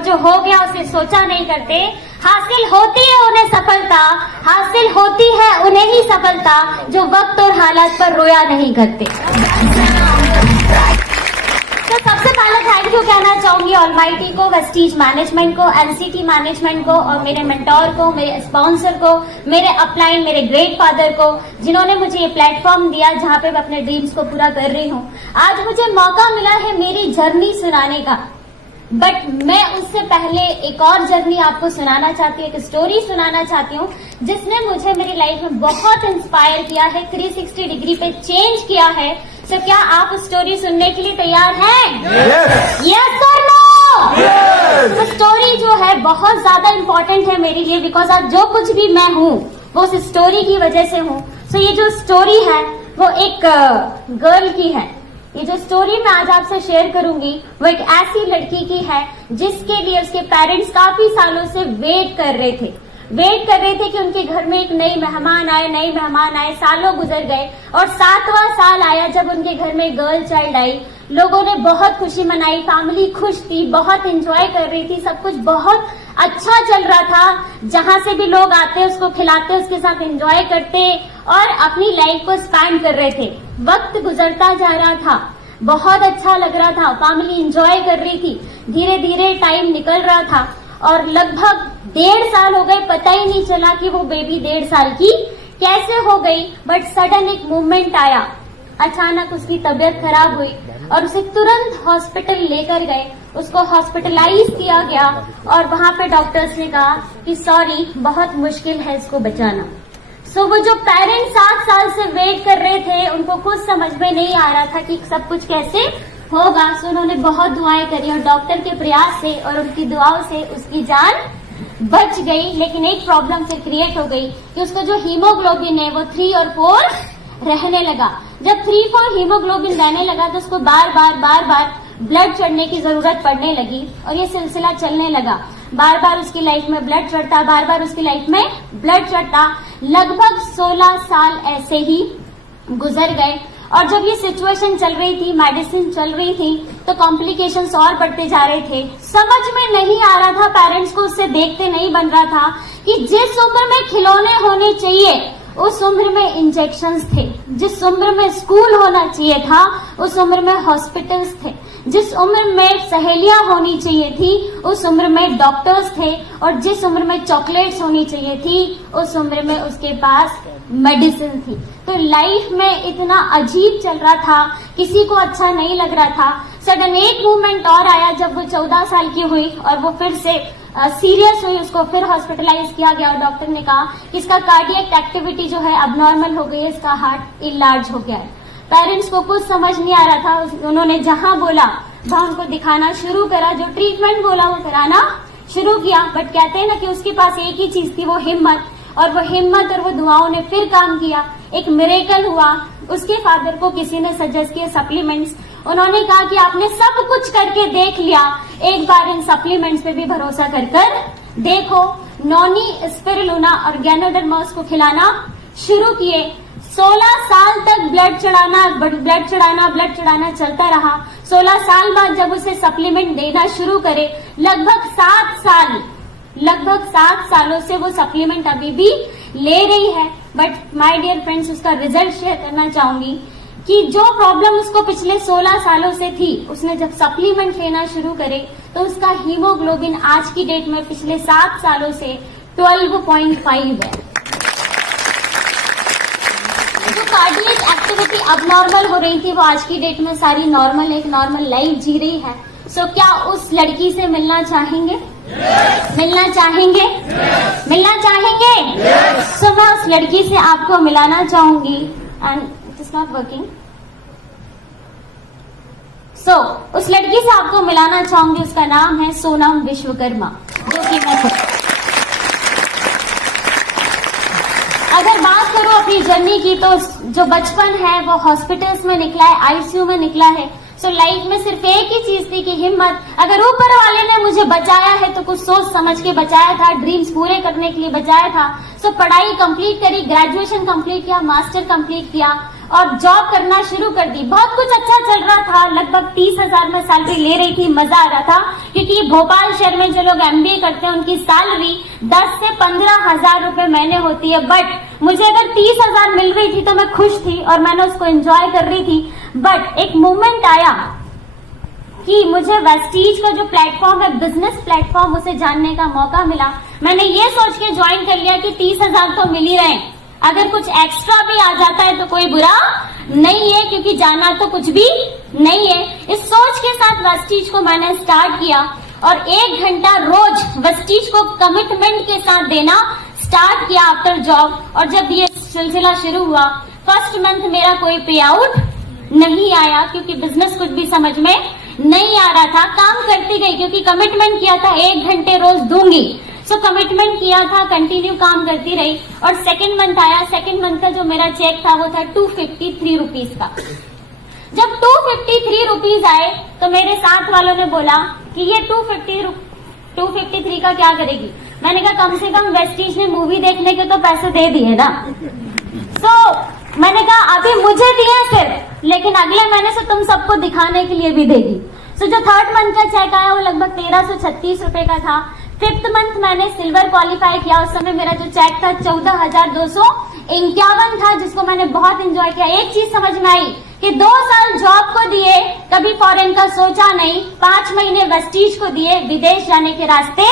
और जो हो गया उसे सोचा नहीं करते। हासिल होती है उन्हें सफलता, हासिल होती है उन्हें ही सफलता, जो वक्त और हालात पर रोया नहीं करते। तो सबसे पहले थैंक यू कहना चाहूंगी ऑलमाइटी को, वेस्टीज मैनेजमेंट को, एनसीटी मैनेजमेंट को और मेरे मेंटोर को, मेरे स्पॉन्सर को, मेरे अपलाइन, मेरे ग्रेट फादर को, जिन्होंने मुझे ये प्लेटफॉर्म दिया जहां पे मैं अपने ड्रीम्स को पूरा कर रही हूँ। आज मुझे मौका मिला है मेरी जर्नी सुनाने का, बट मैं उससे पहले एक और जर्नी आपको सुनाना चाहती हूँ, एक स्टोरी सुनाना चाहती हूँ जिसने मुझे मेरी लाइफ में बहुत इंस्पायर किया है, 360 डिग्री पे चेंज किया है। तो क्या आप स्टोरी सुनने के लिए तैयार हैं? यस और नो? तो स्टोरी जो है बहुत ज्यादा इम्पोर्टेंट है मेरे लिए, बिकॉज आज जो कुछ भी मैं हूँ वो उस स्टोरी की वजह से हूँ। सो ये जो स्टोरी है वो एक गर्ल की है। ये जो स्टोरी मैं आज आपसे शेयर करूंगी वो एक ऐसी लड़की की है जिसके लिए उसके पेरेंट्स काफी सालों से वेट कर रहे थे कि उनके घर में एक नई मेहमान आए। सालों गुजर गए और 7वां साल आया जब उनके घर में गर्ल चाइल्ड आई। लोगों ने बहुत खुशी मनाई, फैमिली खुश थी, बहुत एंजॉय कर रही थी, सब कुछ बहुत अच्छा चल रहा था। जहां से भी लोग आते उसको खिलाते, उसके साथ एंजॉय करते और अपनी लाइफ को स्पेंड कर रहे थे। वक्त गुजरता जा रहा था, बहुत अच्छा लग रहा था, फैमिली एंजॉय कर रही थी। धीरे धीरे टाइम निकल रहा था और लगभग 1.5 साल हो गए, पता ही नहीं चला कि वो बेबी 1.5 साल की कैसे हो गई। बट सडन एक मूवमेंट आया, अचानक उसकी तबीयत खराब हुई और उसे तुरंत हॉस्पिटल लेकर गए। उसको हॉस्पिटलाइज किया गया और वहां पे डॉक्टर्स ने कहा कि सॉरी, बहुत मुश्किल है इसको बचाना। सो वो जो पेरेंट्स 7 साल से वेट कर रहे थे उनको कुछ समझ में नहीं आ रहा था कि सब कुछ कैसे होगा। सो उन्होंने बहुत दुआएं करी और डॉक्टर के प्रयास से और उनकी दुआओं से उसकी जान बच गई। लेकिन एक प्रॉब्लम फिर क्रिएट हो गई कि उसको जो हीमोग्लोबिन है वो 3 और 4 रहने लगा। जब 3-4 हीमोग्लोबिन रहने लगा तो उसको बार बार ब्लड चढ़ने की जरूरत पड़ने लगी और ये सिलसिला चलने लगा। बार बार उसकी लाइफ में ब्लड चढ़ता, बार बार उसकी लाइफ में ब्लड चढ़ता। लगभग 16 साल ऐसे ही गुजर गए और जब ये सिचुएशन चल रही थी, मेडिसिन चल रही थी, तो कॉम्प्लिकेशंस और बढ़ते जा रहे थे। समझ में नहीं आ रहा था, पेरेंट्स को उससे देखते नहीं बन रहा था कि जिस उम्र में खिलौने होने चाहिए उस उम्र में इंजेक्शंस थे, जिस उम्र में स्कूल होना चाहिए था उस उम्र में हॉस्पिटल्स थे, जिस उम्र में सहेलियां होनी चाहिए थी उस उम्र में डॉक्टर्स थे और जिस उम्र में चॉकलेट्स होनी चाहिए थी उस उम्र में उसके पास मेडिसिन थी। तो लाइफ में इतना अजीब चल रहा था, किसी को अच्छा नहीं लग रहा था। सडन एक मूवमेंट और आया जब वो 14 साल की हुई और वो फिर से सीरियस हुई, उसको फिर हॉस्पिटलाइज किया गया और डॉक्टर ने कहा कि इसका कार्डियक एक्टिविटी जो है अब नॉर्मल हो गई है, इसका हार्ट इलार्ज हो गया है। पेरेंट्स को कुछ समझ नहीं आ रहा था, उन्होंने जहां बोला वहां उनको दिखाना शुरू करा, जो ट्रीटमेंट बोला वो कराना शुरू किया। बट कहते हैं ना कि उसके पास एक ही चीज थी, वो हिम्मत, और वो हिम्मत और वो दुआओं ने फिर काम किया। एक मिरेकल हुआ। उसके फादर को किसी ने सजेस्ट किया सप्लीमेंट्स। उन्होंने कहा कि आपने सब कुछ करके देख लिया, एक बार इन सप्लीमेंट्स पे भी भरोसा कर देखो। नॉनी स्पिरुलिना और गैनोडर्मा को खिलाना शुरू किए। 16 साल तक ब्लड चढ़ाना चलता रहा। 16 साल बाद जब उसे सप्लीमेंट देना शुरू करे, लगभग 7 सालों से वो सप्लीमेंट अभी भी ले रही है। बट माय डियर फ्रेंड्स, उसका रिजल्ट शेयर करना चाहूंगी कि जो प्रॉब्लम उसको पिछले 16 सालों से थी, उसने जब सप्लीमेंट लेना शुरू करे तो उसका हीमोग्लोबिन आज की डेट में पिछले 7 सालों से 12.5 है। जो कार्डियक एक्टिविटी अब नॉर्मल हो रही थी वो आज की डेट में सारी नॉर्मल, एक नॉर्मल लाइफ जी रही है। सो क्या उस लड़की से मिलना चाहेंगे? मिलना चाहेंगे? मिलना चाहेंगे? सो मैं उस लड़की से आपको मिलाना चाहूंगी and it is not working. So उस लड़की से आपको मिलाना चाहूंगी, उसका नाम है सोनम विश्वकर्मा, जो कि मैं अगर बात करूं अपनी जर्नी की तो जो बचपन है वो हॉस्पिटल्स में निकला है, आईसीयू में निकला है। सो लाइफ में सिर्फ एक ही चीज थी कि हिम्मत। अगर ऊपर वाले ने मुझे बचाया है तो कुछ सोच समझ के बचाया था, ड्रीम्स पूरे करने के लिए बचाया था। सो पढ़ाई कंप्लीट करी, ग्रेजुएशन कंप्लीट किया, मास्टर कंप्लीट किया और जॉब करना शुरू कर दी। बहुत कुछ अच्छा चल रहा था, लगभग 30,000 में सैलरी ले रही थी, मजा आ रहा था, क्योंकि भोपाल शहर में जो लोग MBA करते हैं उनकी सैलरी 10 से 15,000 रुपए महीने होती है। बट मुझे अगर 30,000 मिल रही थी तो मैं खुश थी और मैंने उसको एंजॉय कर रही थी। बट एक मोमेंट आया कि मुझे वेस्टीज का जो प्लेटफॉर्म है, बिजनेस प्लेटफॉर्म, उसे जानने का मौका मिला। मैंने ये सोच के ज्वाइन कर लिया कि 30,000 तो मिल ही रहे, अगर कुछ एक्स्ट्रा भी आ जाता है तो कोई बुरा नहीं है, क्योंकि जाना तो कुछ भी नहीं है। इस सोच के साथ वेस्टीज को मैंने स्टार्ट किया और 1 घंटा रोज वेस्टीज को कमिटमेंट के साथ देना स्टार्ट किया आफ्टर जॉब। और जब ये सिलसिला शुरू हुआ, फर्स्ट मंथ मेरा कोई पे आउट नहीं आया, क्योंकि बिजनेस कुछ भी समझ में नहीं आ रहा था। काम करती गई, क्योंकि कमिटमेंट किया था 1 घंटे रोज दूंगी, सो कमिटमेंट किया था, कंटिन्यू काम करती रही। और सेकंड मंथ आया, सेकंड मंथ का जो मेरा चेक था वो था 253 रुपीज का। जब 253 रुपीज आए तो मेरे साथ वालों ने बोला कि ये 253 का क्या करेगी। मैंने कहा कम से कम वेस्टीज ने मूवी देखने के तो पैसे दे दिए ना। मैंने कहा अभी मुझे दिए सिर्फ, लेकिन अगले महीने से तुम सबको दिखाने के लिए भी देगी। जो थर्ड मंथ का चेक आया वो लगभग 1336 रुपए का था। फिफ्थ मंथ मैंने सिल्वर क्वालिफाई किया। उस समय मेरा जो चेक था 14,251 था, जिसको मैंने बहुत एंजॉय किया। एक चीज समझ में आई कि 2 साल जॉब को दिए, कभी फॉरेन का सोचा नहीं, 5 महीने वेस्टीज को दिए, विदेश जाने के रास्ते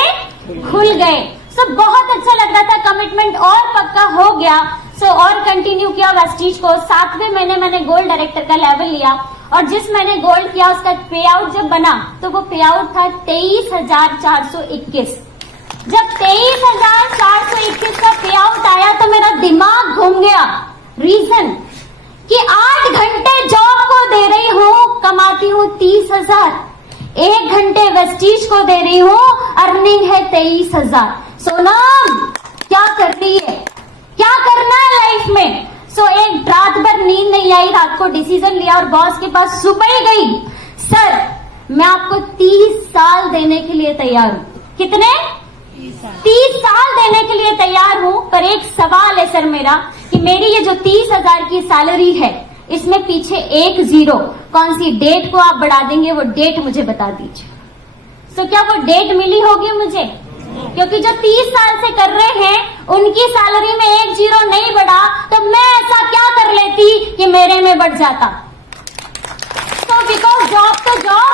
खुल गए। बहुत अच्छा लग रहा था, कमिटमेंट और पक्का हो गया। और कंटिन्यू किया वेस्टीज को। 7वें महीने मैंने गोल्ड डायरेक्टर का लेवल लिया और जिस मैंने गोल्ड किया उसका पे आउट जब बना तो वो पे आउट था 23,421। जब 23,421 का पे आउट आया तो मेरा दिमाग घूम गया। रीजन कि 8 घंटे जॉब को दे रही हूँ, कमाती हूँ 30,000, 1 घंटे वेस्टीज को दे रही हूँ, अर्निंग है 23,000। सोनम क्या कर रही है, क्या करना है लाइफ में। एक रात भर नींद नहीं आई, रात को डिसीजन लिया और बॉस के पास सुबह ही गई, सर मैं आपको 30 साल देने के लिए तैयार हूँ। कितने? 30 साल देने के लिए तैयार हूँ, पर एक सवाल है सर मेरा कि मेरी ये जो 30,000 की सैलरी है इसमें पीछे एक जीरो, कौन सी डेट को आप बढ़ा देंगे वो डेट मुझे बता दीजिए। क्या वो डेट मिली होगी मुझे? क्योंकि जो 30 साल से कर रहे हैं उनकी सैलरी में एक जीरो नहीं बढ़ा, तो मैं ऐसा क्या कर लेती कि मेरे में बढ़ जाता। बिकॉज जॉब तो जॉब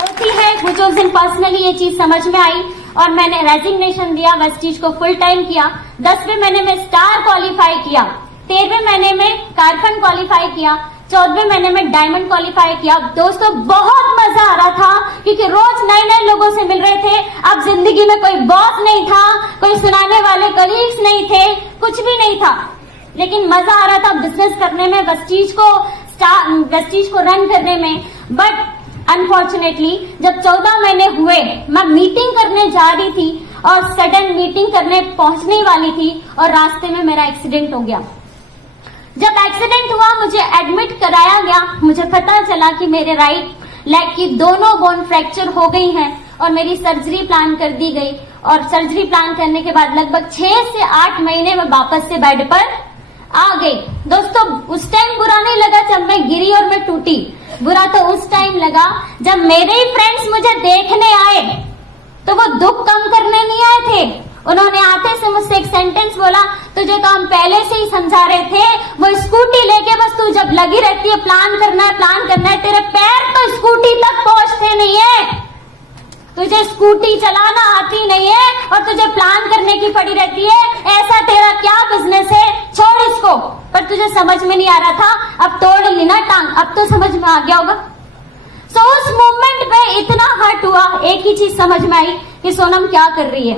होती है। मुझे उस दिन पर्सनली ये चीज समझ में आई और मैंने रेजिग्नेशन दिया, वेस्टीज को फुल टाइम किया। 10वें महीने में स्टार क्वालिफाई किया, 13वें महीने में कारफन क्वालिफाई किया, 14वें महीने में डायमंड क्वालिफाई किया। दोस्तों बहुत मजा आ रहा था क्योंकि रोज नए नए लोगों से मिल रहे थे। अब जिंदगी में कोई बॉस नहीं था, कोई सुनाने वाले कलीग्स नहीं थे, कुछ भी नहीं था, लेकिन मजा आ रहा था बिजनेस करने में, वेस्टीज को रन करने में। बट अनफॉर्चुनेटली जब 14 महीने हुए, मैं मीटिंग करने जा रही थी और सडन मीटिंग करने पहुंचने वाली थी और रास्ते में मेरा एक्सीडेंट हो गया। जब एक्सीडेंट हुआ मुझे एडमिट कराया गया, मुझे पता चला कि मेरे राइट लेग की दोनों बोन फ्रैक्चर हो गई हैं और मेरी सर्जरी प्लान कर दी गई। और सर्जरी प्लान करने के बाद लगभग 6 से 8 महीने में वापस से बेड पर आ गई। दोस्तों उस टाइम बुरा नहीं लगा जब मैं गिरी और मैं टूटी, बुरा तो उस टाइम लगा जब मेरे ही फ्रेंड्स मुझे देखने आए तो वो दुख कम करने नहीं आए थे। उन्होंने आते से मुझसे एक सेंटेंस बोला, तुझे तो हम पहले से ही समझा रहे थे, वो स्कूटी लेके बस तू जब लगी रहती है प्लान करना है, तेरे पैर तो स्कूटी तक पहुंचते नहीं है, तुझे स्कूटी चलाना आती नहीं है और तुझे प्लान करने की पड़ी रहती है। ऐसा तेरा क्या बिजनेस है, छोड़ इसको। पर तुझे समझ में नहीं आ रहा था, अब तोड़ ली ना टांग, अब तो समझ में आ गया होगा। उस मोमेंट पे इतना हर्ट हुआ, एक ही चीज समझ में आई कि सोनम क्या कर रही है।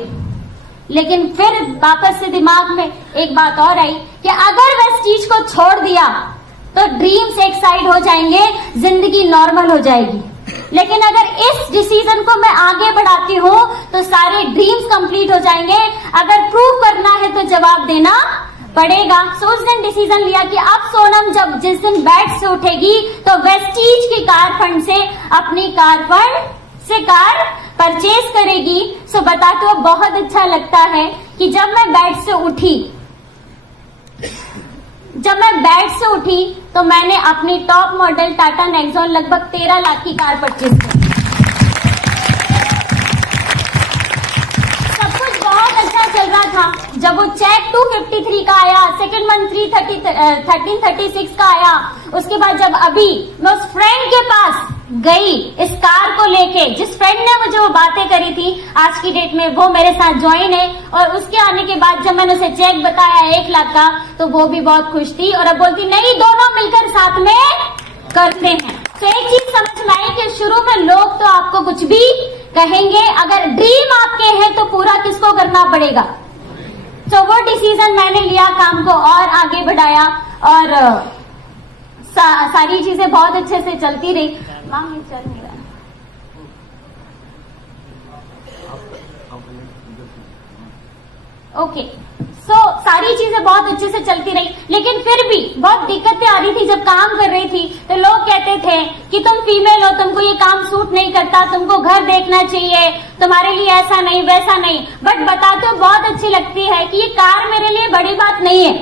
लेकिन फिर वापस से दिमाग में एक बात और आई कि अगर वेस्टीज को छोड़ दिया तो ड्रीम्स एक साइड हो जाएंगे, जिंदगी नॉर्मल हो जाएगी। लेकिन अगर इस डिसीजन को मैं आगे बढ़ाती हूँ तो सारे ड्रीम्स कंप्लीट हो जाएंगे। अगर प्रूव करना है तो जवाब देना पड़ेगा। उस दिन डिसीजन लिया कि अब सोनम जब जिस दिन बेड से उठेगी तो वेस्टीज की कार फंड से अपनी कार फंड से कार परचेज करेगी। बता तो बहुत अच्छा लगता है कि जब मैं बेड से उठी, जब मैं बेड से उठी तो मैंने अपनी टॉप मॉडल टाटा नेक्सॉन लगभग 13 लाख की कार परचेज की। सब कुछ बहुत अच्छा चल रहा था। जब वो चेक 253 का आया, सेकंड मंथ 1336 का आया, उसके बाद जब अभी मैं उस फ्रेंड के पास गई इस कार को लेके, जिस फ्रेंड ने मुझे वो बातें करी थी, आज की डेट में वो मेरे साथ ज्वाइन है। और उसके आने के बाद जब मैंने उसे चेक बताया 1 लाख का, तो वो भी बहुत खुश थी और अब बोलती नहीं, दोनों मिलकर साथ में करते हैं। तो एक चीज समझ में आई कि शुरू में लोग तो आपको कुछ भी कहेंगे, अगर ड्रीम आपके हैं तो पूरा किसको करना पड़ेगा। तो वो डिसीजन मैंने लिया, काम को और आगे बढ़ाया और सारी चीजें बहुत अच्छे से चलती रही। मांग चल नहीं रहा। ओके, सो सारी चीजें बहुत अच्छे से चलती रही, लेकिन फिर भी बहुत दिक्कतें आ रही थी। जब काम कर रही थी तो लोग कहते थे कि तुम फीमेल हो, तुमको ये काम सूट नहीं करता, तुमको घर देखना चाहिए, तुम्हारे लिए ऐसा नहीं वैसा नहीं। बट बताते हो बहुत अच्छी लगती है कि ये कार मेरे लिए बड़ी बात नहीं है।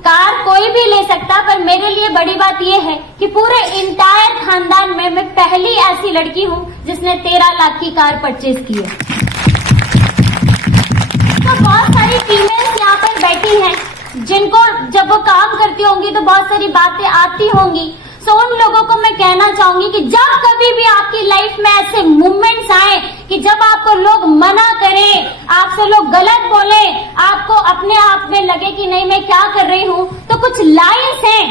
कार कोई भी ले सकता, पर मेरे लिए बड़ी बात यह है कि पूरे इंटायर खानदान में मैं पहली ऐसी लड़की हूं जिसने 13 लाख की कार परचेज की है। तो बहुत सारी फीमेल्स यहाँ पर बैठी हैं जिनको जब वो काम करती होंगी तो बहुत सारी बातें आती होंगी। सो उन लोगों को मैं कहना चाहूंगी कि जब कभी भी आपकी लाइफ में ऐसे मूवमेंट्स आए कि जब आपको लोग मना करें, आपसे लोग गलत बोले, आपको अपने आप में लगे कि नहीं मैं क्या कर रही हूँ, तो कुछ लाइन्स हैं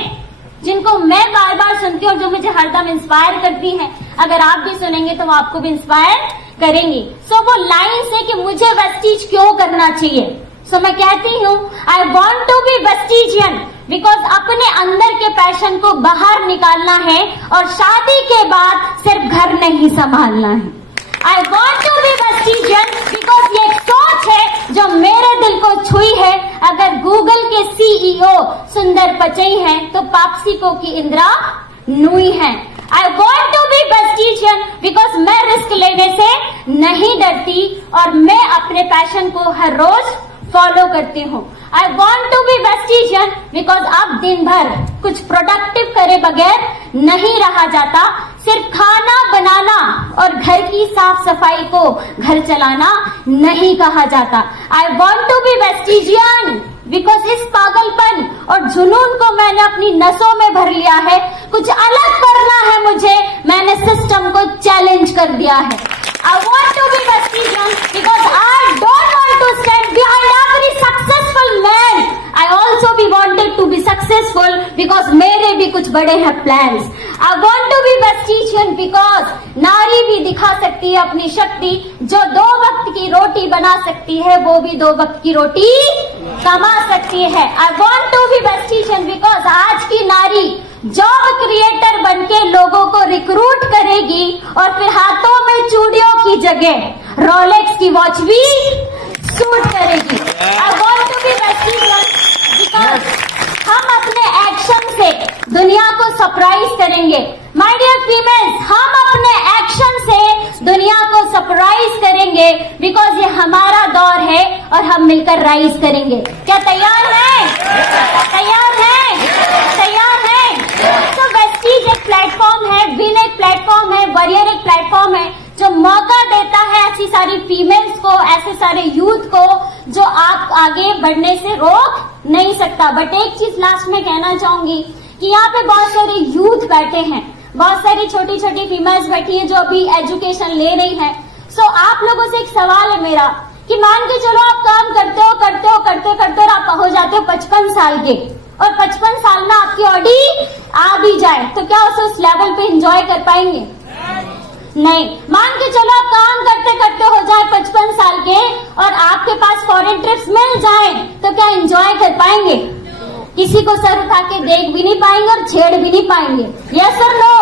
जिनको मैं बार बार सुनती हूँ और जो मुझे हरदम इंस्पायर करती हैं। अगर आप भी सुनेंगे तो वो आपको भी इंस्पायर करेंगी। सो वो लाइन्स है कि मुझे वेस्टीज क्यों करना चाहिए। सो मैं कहती हूँ I want to be Vestigian because अपने अंदर के पैशन को बाहर निकालना है और शादी के बाद सिर्फ घर नहीं संभालना है। I want to be Vestigian because ये एक सोच है जो मेरे दिल को छुई है। अगर गूगल के CEO सुंदर पिचई हैं तो पापसिको की इंदिरा नूई है। I want to be Vestigian because मैं रिस्क लेने से नहीं डरती और मैं अपने पैशन को हर रोज फॉलो करती हूँ। I want to be Vestigian because अब दिन भर कुछ प्रोडक्टिव करे बगैर नहीं रहा जाता। सिर्फ खाना बनाना और घर की साफ सफाई को घर चलाना नहीं कहा जाता। I want to be Vestigian because इस पागलपन और जुनून को मैंने अपनी नसों में भर लिया है। कुछ अलग करना है मुझे, मैंने सिस्टम को चैलेंज कर दिया है। I want to be Vespigian because I don't want to stand behind every successful man. I also be wanted to be successful because मेरे भी कुछ बड़े हैं plans. I want to be Vespigian because नारी भी दिखा सकती है अपनी शक्ति। जो 2 वक्त की रोटी बना सकती है वो भी 2 वक्त की रोटी कमा सकती है। I want to be Vespigian because आज की नारी जॉब क्रिएटर बनके लोगों को रिक्रूट करेगी और फिर हाथों में चूड़ियों की जगह रोलेक्स की वॉच भी सूट करेगी। I want to be Vestigian because हम अपने एक्शन से दुनिया को सरप्राइज करेंगे। माय डियर फीमेल्स, हम अपने एक्शन से दुनिया को सरप्राइज करेंगे बिकॉज ये हमारा दौर है और हम मिलकर राइज करेंगे। क्या तैयार हैं? तैयार हैं? तैयार हैं? तो वेस्टीज एक प्लेटफॉर्म है, विन एक प्लेटफॉर्म है, वॉरियर एक प्लेटफॉर्म है जो मौका देता है ऐसी सारी फीमेल्स को, ऐसे सारे यूथ को जो आप आगे बढ़ने से रोक नहीं सकता। बट एक चीज लास्ट में कहना चाहूंगी कि यहाँ पे बहुत सारे यूथ बैठे हैं, बहुत सारी छोटी छोटी फीमेल्स बैठी है जो अभी एजुकेशन ले रही हैं। सो आप लोगों से एक सवाल है मेरा कि मान के चलो आप काम करते हो और आप हो जाते हो 55 साल के और 55 साल में आपकी ऑडी आ भी जाए तो क्या उस लेवल पे एंजॉय कर पाएंगे? नहीं। मान के चलो आप काम करते हो जाए 55 साल के और आपके पास फॉरेन ट्रिप्स मिल जाए तो क्या एंजॉय कर पाएंगे? किसी को सर उठा के देख भी नहीं पाएंगे और छेड़ भी नहीं पाएंगे। यस और नो?